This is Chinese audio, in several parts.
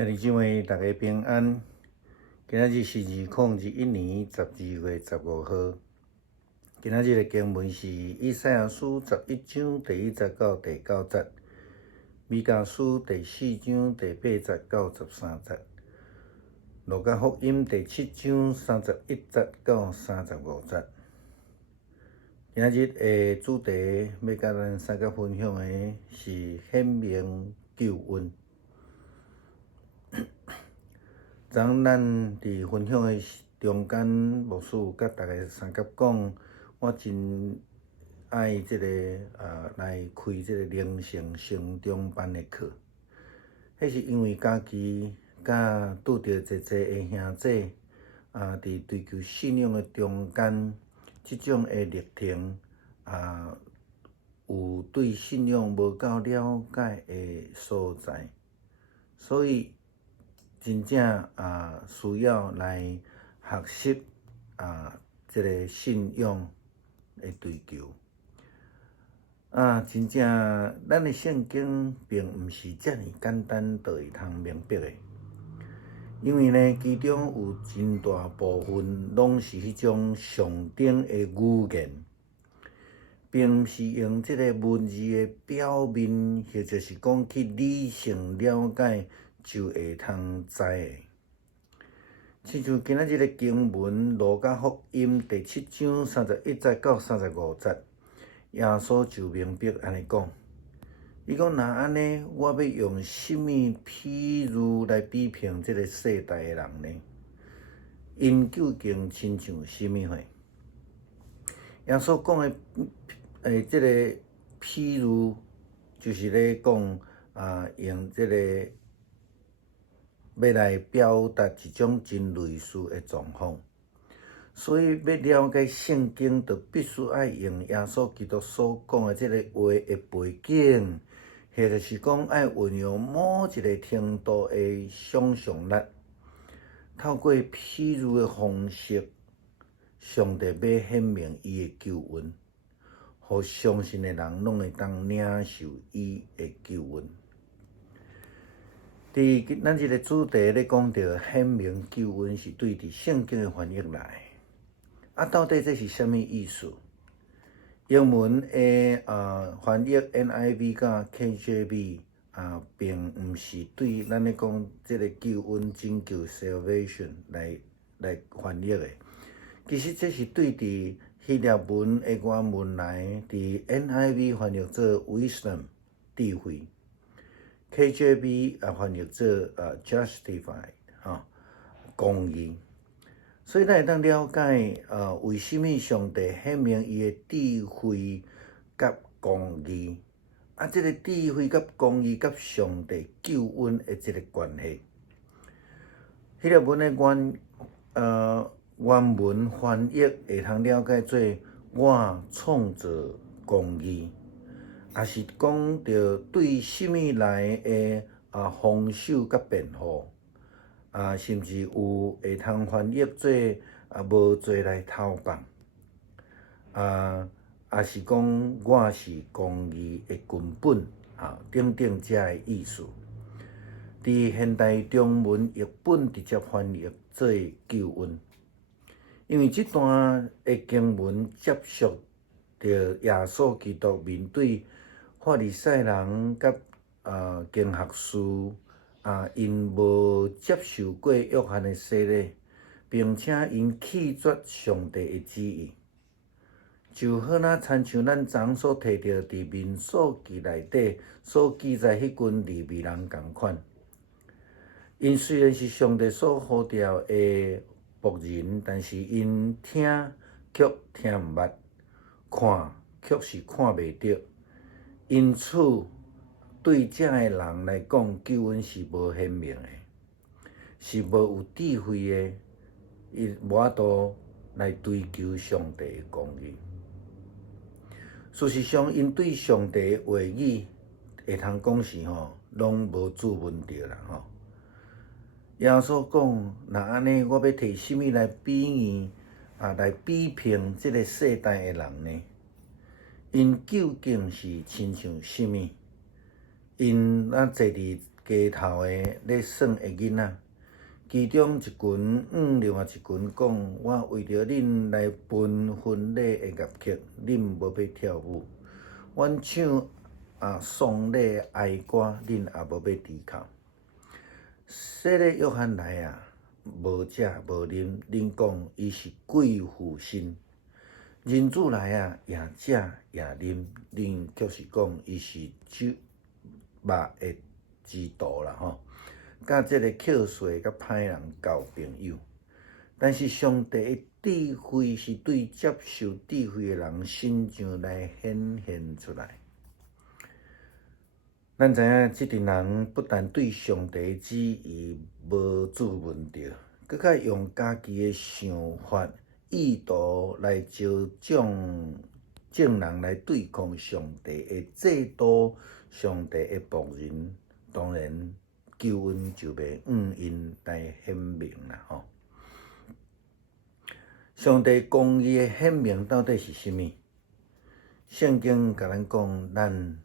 兄弟姊妹，大家平安。今仔日是2021年12月15号。今仔日的经文是以赛亚书11章第1节到第9节，米迦书第4章第8节到13节，路加福音第7章31节到35节。今仔日的主题要甲咱三甲分享的是显明救恩。昨昏咱伫分享的中间，牧师有甲大家三甲讲，我真爱来开灵性成长班的课。迄是因为家己甲拄着侪的兄姐伫追求信仰的中间，即种的历程有对信仰无够了解的所在，所以真正需要来学习信仰的追求。真正咱的圣经并毋是遮尔简单就会通明白的，因为呢，其中有真大部分拢是迄种上顶的语言，并毋是用即个文字的表面，或者是讲去理性了解就会通知的。亲像今仔日的经文，路加福音第7章31节到35节，耶稣就明白安尼讲，伊讲若安尼，我要用什么譬喻来比评即个世代的人呢？因究竟亲像什么货？耶稣讲的即个譬喻，就是咧讲用即个要来表达一种真类似的状况。所以要了解圣经，就必须要用耶稣基督所讲的即个话的背景，或者是讲要运用某一个程度的想象力，透过譬喻的方式，上帝要显明伊的救恩，互相信的人拢会当领受伊的救恩。咱这个主题咧讲到显明救恩是对伫圣经的翻译来，到底这是啥物意思？英文的翻译 NIV 甲 KJV 并毋是对咱咧讲即个救恩拯救 salvation 来翻译的。其实这是对伫希腊文的原文来，伫 NIV 翻译做 wisdom 智慧。KJV 翻译做justified 公义，所以咱会当了解为什么上帝显明伊的智慧甲公义，这个智慧甲公义甲上帝救恩的这个关系。希腊文的原文翻译会通了解做我创造公义。也是讲到对什么来的防守甲辩护，甚至有会通翻译做无罪来投放，也是讲我是公义的根本，等等这的意思。伫现代中文译本直接翻译做救恩，因为这段的经文接续着耶稣基督面对法利赛人甲经学士因无接受过约翰的洗礼，并且因拒绝上帝的旨意，就好亲像咱昨所摕到伫民数记内底所记载迄群利未人同款。因虽然是上帝所呼召的仆人，但是因听却听毋捌，看却是看袂到。因此，对这的人来讲，救恩是无显明的，是无有智慧的，伊无法度来追求上帝的公义。事实上，因对上帝的话语会通讲是拢无注文着啦耶稣讲，若安尼，我要摕什么来比喻来比评这个世代的人呢？因究竟是亲像什么？因坐伫街头的咧耍的囡仔，其中一群另外一群讲：我为着恁来分婚礼的乐曲，恁无要跳舞；阮唱丧礼哀歌，恁也无要低头。洗礼约翰来无食无啉，恁讲伊是贵妇身；人子来也食也啉，恁却是讲伊是酒肉的基督啦吼。甲即个口水甲歹人交朋友，但是上帝的智慧是对接受智慧的人身上来显现出来。咱知影，即阵人不但对上帝的旨意无自问着，搁较用家己的想法、意图来招众人来对抗上帝的制度、上帝的仆人。当然，救恩就袂因来显明啦吼。上帝公义的显明到底是啥物？圣经甲咱讲，咱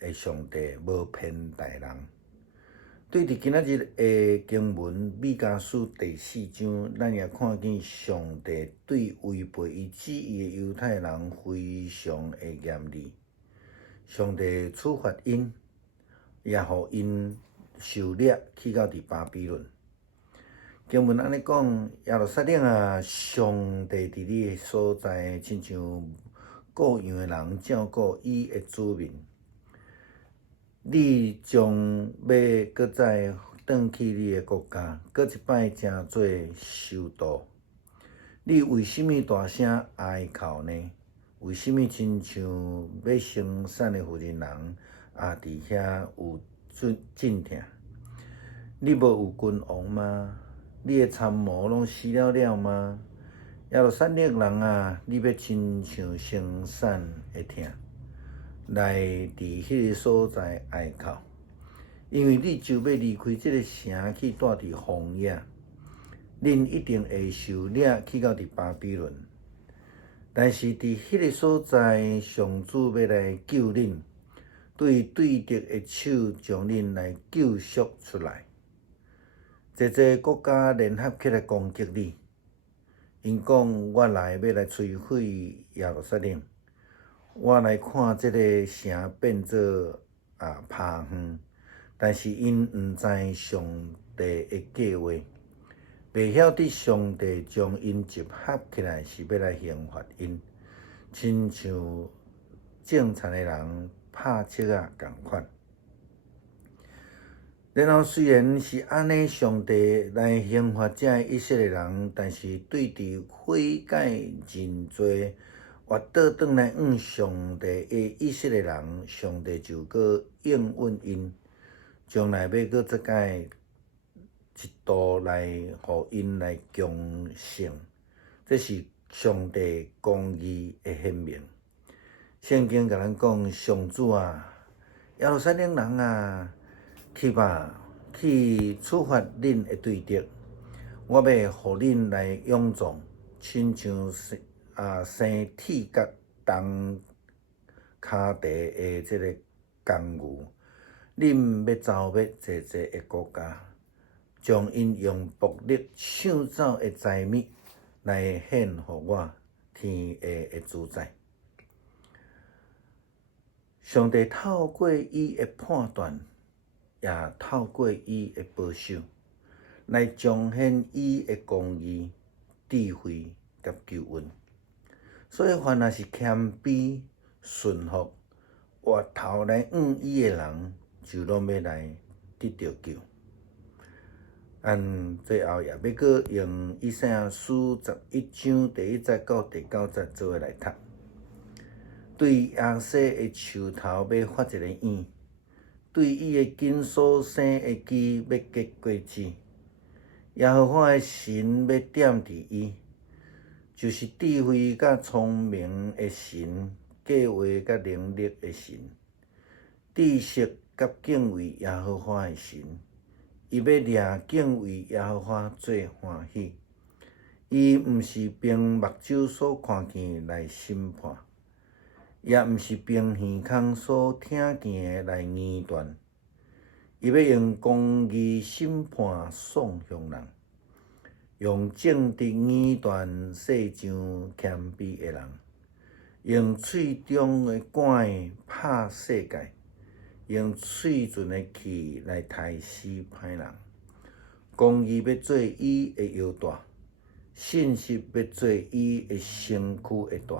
的上帝无偏待人。对伫今仔日的经文米迦书第4章，咱也看见上帝对违背伊旨意的犹太人非常的严厉。上帝处罚因，也互因受掠去到伫巴比伦。经文安尼讲，耶路撒冷上帝伫你的所在，亲像各样的人照顾伊的子民。你将要搁再转去你的国家，搁一摆真做受盗。你为什么大声哀哭呢？为什么亲像要生产的妇人人伫遐有阵痛？你无有君王吗？你的参谋拢死了吗？耶路撒冷人你要亲像生产的痛，来伫迄个所在哀哭，因为你就要离开这个城去住伫荒野，恁一定会受掠去到伫巴比伦。但是伫迄个所在，上主要来救恁，对敌的手将恁来救赎出来。这国家联合起来攻击你，因讲我来要来摧毁耶路撒冷，我来看这个城变做趴园，但是因毋知上帝的计划，袂晓得上帝将因集合起来是要来刑罚因，亲像正常的人拍七共款。然后虽然是安尼，上帝来刑罚这以色列人，但是对伫悔改认罪、活倒转来上帝的以色列人，上帝就搁应允因，将来要搁再改一道来互因来强盛。这是上帝公义的显明。圣经甲咱讲，上主耶路撒冷人去吧，去处罚恁的对敌，我要互恁来勇壮，亲像生铁甲动骹地的这个公牛。恁要走灭济的国家，将因用暴力抢走的财物来献互我天下的主宰。上帝透过伊的判断，也透过伊的保守，来彰显伊的公义、智慧甲救恩。所以，凡若是谦卑、顺服、活头来伊的人，就拢要来得到救。最后也要搁用以赛亚书11章第1节到第9节做伙来读。对亚西的树头要发一个蛹，对伊的紧所生的枝要结果子。耶和华的神要点伫伊，就是智慧甲聪明的神，计划甲能力的神，知识甲敬畏耶和华的神。伊要掠敬畏耶和华最欢喜。伊毋是凭目睭所看见来审判，也毋是凭耳孔所听见来言断。伊要用公义审判丧凶人，用正直言断世上谦卑的人，用喙中的管拍世界，用喙唇的气来杀死歹人。公义要做伊的腰带，信实要做伊的身躯的带。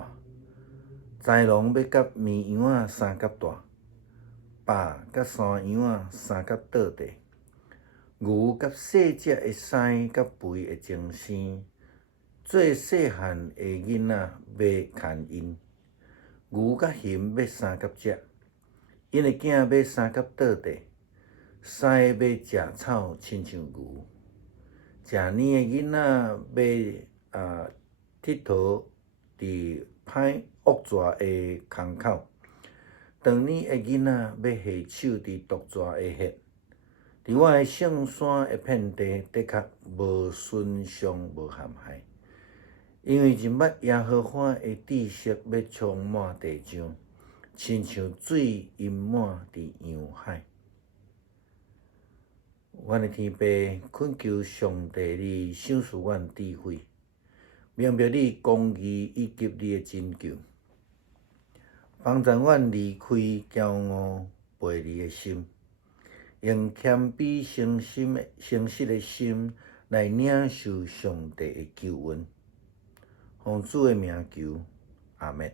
豺狼要甲绵羊仔三角大，豹甲山羊仔三角倒地。牛甲细只的屎甲肥的精生，最细汉的囡仔要牵因。牛甲熊要三角只，因的囝要三角倒地。屎要食草，亲像牛。食年的囡仔要佚佗伫歹恶蛇的空口，长年的囡仔要下手伫毒蛇的血。伫我的圣山的遍地，的确无损伤无陷害，因为日捌耶和华的知识要充满地上，亲像水淹满伫洋海。阮的天父，恳求上帝你赏赐阮智慧，明白你公义以及你的拯救，帮助阮离开骄傲背离的心，用谦卑诚实的心来领受上帝的救恩。奉主的名求，阿们。